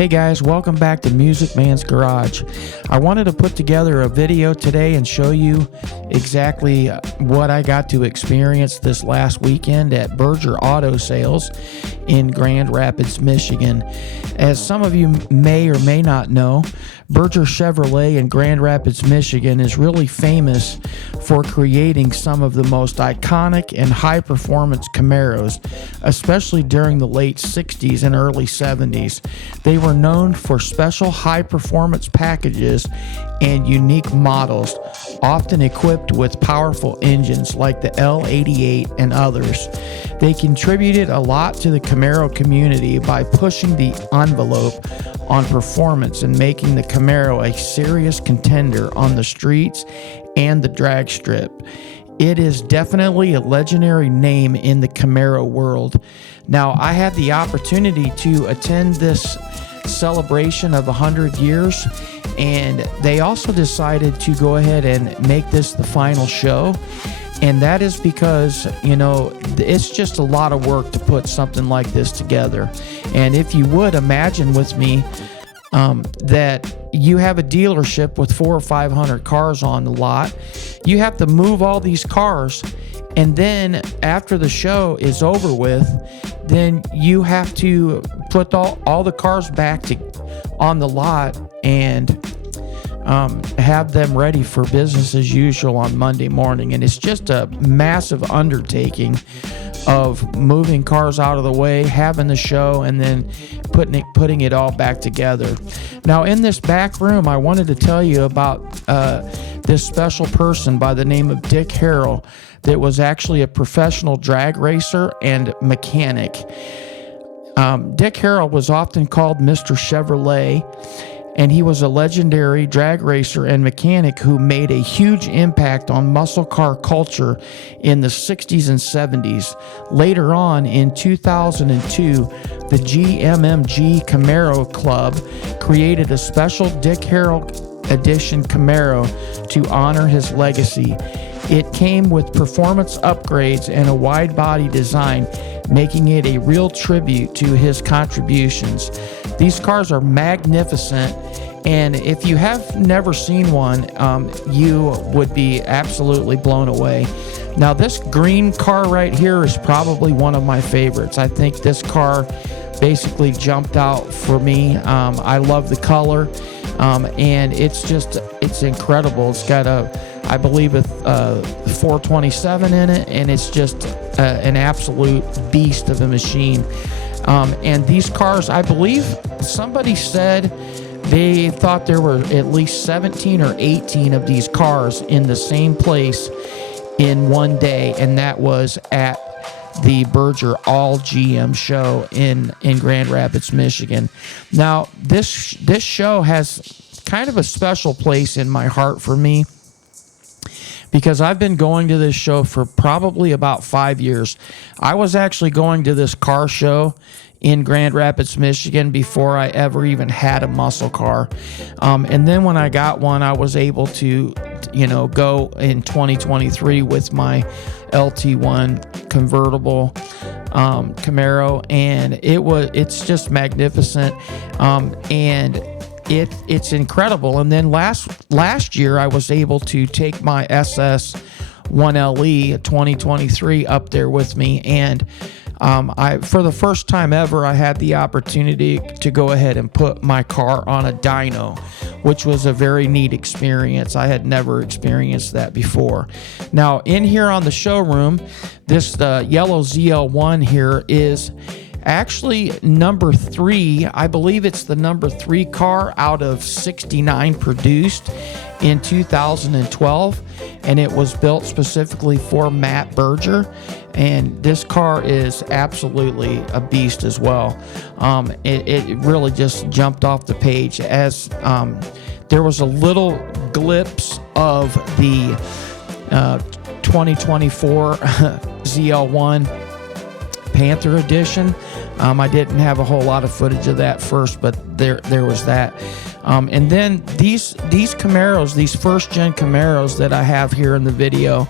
Hey guys, welcome back to Music Man's Garage. I wanted to put together a video today and show you exactly what I got to experience this last weekend at Berger Auto Sales in Grand Rapids, Michigan. As some of you may or may not know, Berger Chevrolet in Grand Rapids, Michigan is really famous for creating some of the most iconic and high-performance Camaros, especially during the late 60s and early 70s. They were known for special high-performance packages and unique models, often equipped with powerful engines like the L88 and others. They contributed a lot to the Camaro community by pushing the envelope on performance and making the Camaro a serious contender on the streets and the drag strip. It is definitely a legendary name in the Camaro world. Now, I had the opportunity to attend this celebration of 100 years, and they also decided to go ahead and make this the final show. And that is because, you know, it's just a lot of work to put something like this together. And if you would imagine with me that you have a dealership with 400 or 500 cars on the lot, you have to move all these cars, and then after the show is over with, then you have to put all the cars back on the lot and have them ready for business as usual on Monday morning. And it's just a massive undertaking of moving cars out of the way, having the show, and then putting it all back together. Now, in this back room, I wanted to tell you about this special person by the name of Dick Harrell that was actually a professional drag racer and mechanic. Dick Harrell was often called Mr. Chevrolet, and he was a legendary drag racer and mechanic who made a huge impact on muscle car culture in the 60s and 70s. Later on, in 2002, the GMMG Camaro Club created a special Dick Harrell edition Camaro to honor his legacy. It came with performance upgrades and a wide body design, making it a real tribute to his contributions. These cars are magnificent, and if you have never seen one, you would be absolutely blown away. Now, this green car right here is probably one of my favorites. I think this car basically jumped out for me. I love the color, and it's incredible. It's got I believe a 427 in it, and it's just an absolute beast of a machine. And these cars, I believe somebody said they thought there were at least 17 or 18 of these cars in the same place in one day, and that was at the Berger All GM show in Grand Rapids, Michigan. Now, this show has kind of a special place in my heart for me, because I've been going to this show for probably about 5 years. I was actually going to this car show in Grand Rapids, Michigan before I ever even had a muscle car. And then when I got one, I was able to, go in 2023 with my LT1 convertible Camaro, and it's just magnificent. And it's incredible. And then last year, I was able to take my SS 1LE 2023 up there with me, and for the first time ever, I had the opportunity to go ahead and put my car on a dyno, which was a very neat experience. I had never experienced that before. Now, in here on the showroom, this yellow ZL1 here is actually number 3. I believe it's the number 3 car out of 69 produced in 2012, and it was built specifically for Matt Berger. And this car is absolutely a beast as well. It really just jumped off the page, as there was a little glimpse of the 2024 ZL1 Panther Edition. I didn't have a whole lot of footage of that first, but there was that. And then these Camaros, these first-gen Camaros that I have here in the video,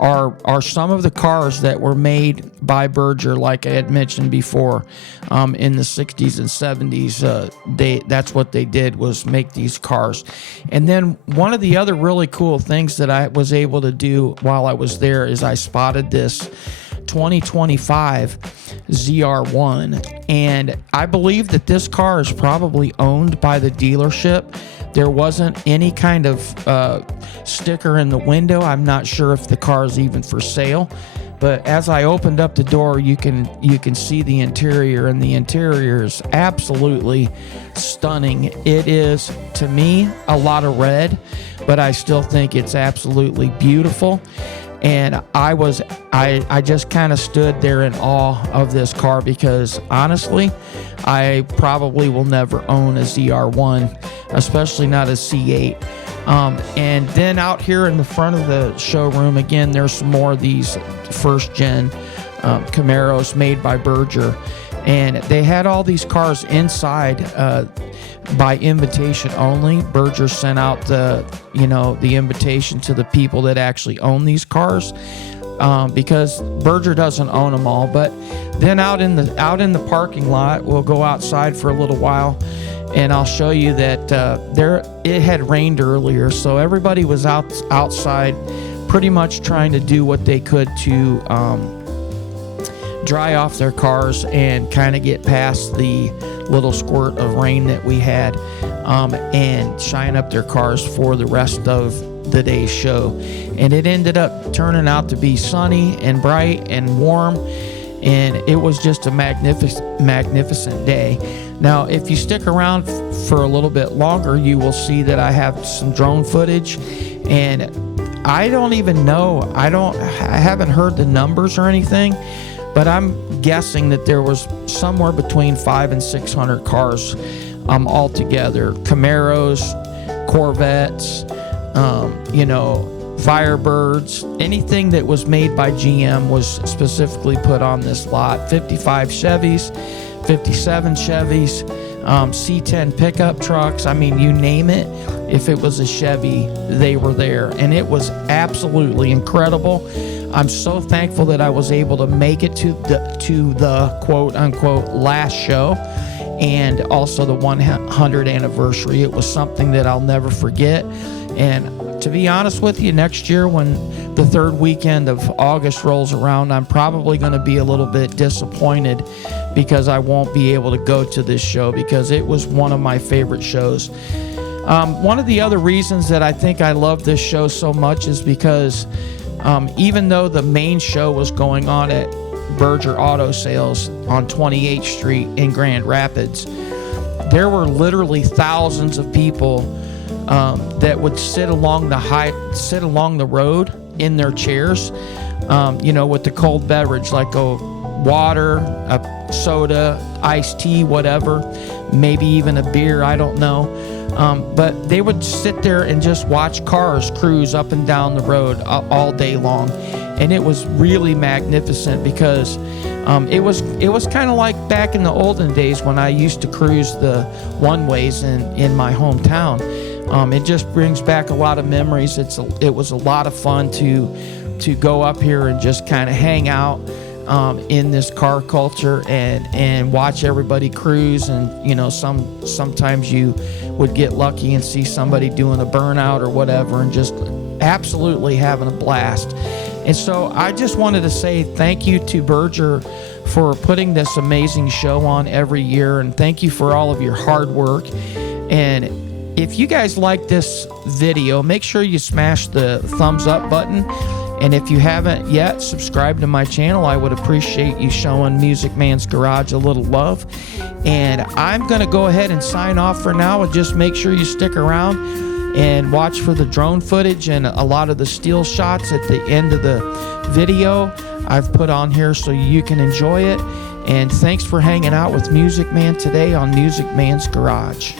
are some of the cars that were made by Berger, like I had mentioned before, in the 60s and 70s. That's what they did, was make these cars. And then one of the other really cool things that I was able to do while I was there is I spotted this 2025 ZR1, and I believe that this car is probably owned by the dealership. There wasn't any kind of sticker in the window. I'm not sure if the car is even for sale, but as I opened up the door, you can see the interior, and the interior is absolutely stunning. It is, to me, a lot of red, but I still think it's absolutely beautiful. And I just kind of stood there in awe of this car, because honestly, I probably will never own a ZR1, especially not a C8. And then out here in the front of the showroom, again, there's some more of these first gen Camaros made by Berger. And they had all these cars inside by invitation only. Berger sent out the invitation to the people that actually own these cars, because Berger doesn't own them all. But then out in the parking lot, we'll go outside for a little while, and I'll show you that it had rained earlier, so everybody was outside pretty much trying to do what they could to dry off their cars and kind of get past the little squirt of rain that we had, and shine up their cars for the rest of the day's show. And it ended up turning out to be sunny and bright and warm, and it was just a magnificent day. Now, if you stick around for a little bit longer, you will see that I have some drone footage, and I don't even know, I haven't heard the numbers or anything, but I'm guessing that there was somewhere between 500 and 600 cars all together. Camaros, Corvettes, Firebirds, anything that was made by GM was specifically put on this lot. 55 Chevys, 57 Chevys, C10 pickup trucks. I mean, you name it. If it was a Chevy, they were there, and it was absolutely incredible. I'm so thankful that I was able to make it to the quote unquote last show, and also the 100th anniversary. It was something that I'll never forget. And to be honest with you, next year when the third weekend of August rolls around, I'm probably going to be a little bit disappointed because I won't be able to go to this show, because it was one of my favorite shows. One of the other reasons that I think I love this show so much is because even though the main show was going on at Berger Auto Sales on 28th Street in Grand Rapids, there were literally thousands of people that would sit along the road in their chairs, with the cold beverage, like a water, a soda, iced tea, whatever, maybe even a beer, I don't know. But they would sit there and just watch cars cruise up and down the road all day long. And it was really magnificent, because it was kind of like back in the olden days when I used to cruise the one-ways in my hometown. It just brings back a lot of memories. It was a lot of fun to go up here and just kind of hang out in this car culture and watch everybody cruise. And sometimes you would get lucky and see somebody doing a burnout or whatever, and just absolutely having a blast. And so I just wanted to say thank you to Berger for putting this amazing show on every year, and thank you for all of your hard work. And if you guys like this video, make sure you smash the thumbs up button. And if you haven't yet, subscribe to my channel. I would appreciate you showing Music Man's Garage a little love. And I'm going to go ahead and sign off for now, and just make sure you stick around and watch for the drone footage and a lot of the still shots at the end of the video I've put on here so you can enjoy it. And thanks for hanging out with Music Man today on Music Man's Garage.